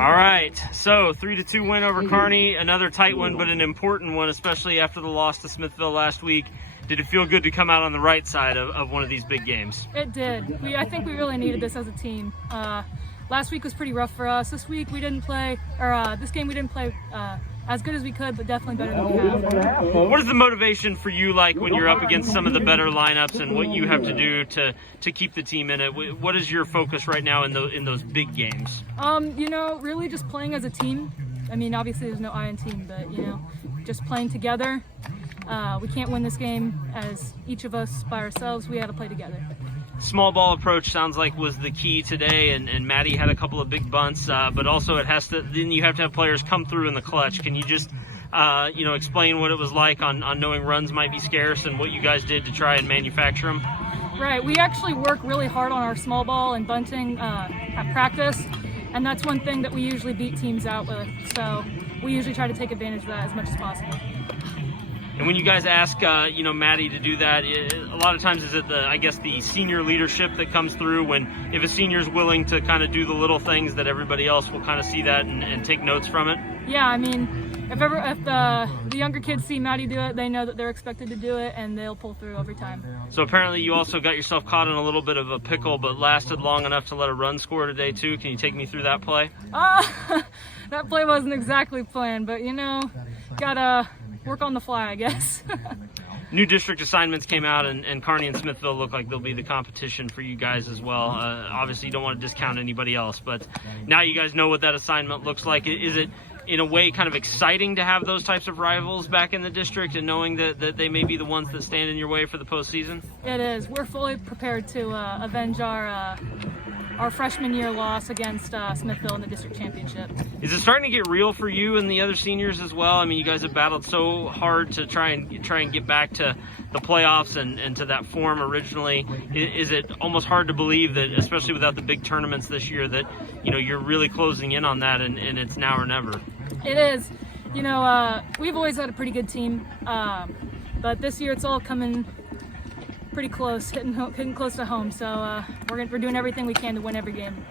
All right, so 3-2 win over Kearney, another tight one, but an important one, especially after the loss to Smithville last week. Did it feel good to come out on the right side of one of these big games? It did. I think we really needed this as a team. Last week was pretty rough for us. This week we didn't play, or this game we didn't play as good as we could, but definitely better than we have. What is the motivation for you like when you're up against some of the better lineups and what you have to do to keep the team in it? What is your focus right now in those big games? Really just playing as a team. I mean, obviously there's no I in team, but just playing together. We can't win this game as each of us by ourselves. We had to play together. Small ball approach sounds like was the key today, and Maddie had a couple of big bunts, but also then you have to have players come through in the clutch. Can you just explain what it was like on knowing runs might be scarce and what you guys did to try and manufacture them? Right, we actually work really hard on our small ball and bunting at practice, and that's one thing that we usually beat teams out with, so we usually try to take advantage of that as much as possible. And when you guys ask, Maddie to do that, a lot of times is it the senior leadership that comes through if a senior's willing to kind of do the little things that everybody else will kind of see that and take notes from it? Yeah, I mean, if the younger kids see Maddie do it, they know that they're expected to do it, and they'll pull through every time. So apparently you also got yourself caught in a little bit of a pickle, but lasted long enough to let a run score today too. Can you take me through that play? That play wasn't exactly planned, but gotta work on the fly, I guess. New district assignments came out, and Kearney and Smithville look like they'll be the competition for you guys as well. Obviously, you don't want to discount anybody else, but now you guys know what that assignment looks like. Is it, in a way, kind of exciting to have those types of rivals back in the district and knowing that they may be the ones that stand in your way for the postseason? It is. We're fully prepared to avenge our freshman year loss against Smithville in the district championship. Is it starting to get real for you and the other seniors as well? I mean, you guys have battled so hard to try and get back to the playoffs and to that form originally. Is it almost hard to believe that, especially without the big tournaments this year, that you're really closing in on that and it's now or never? It is. We've always had a pretty good team, but this year it's all coming pretty close, hitting close to home. So we're doing everything we can to win every game.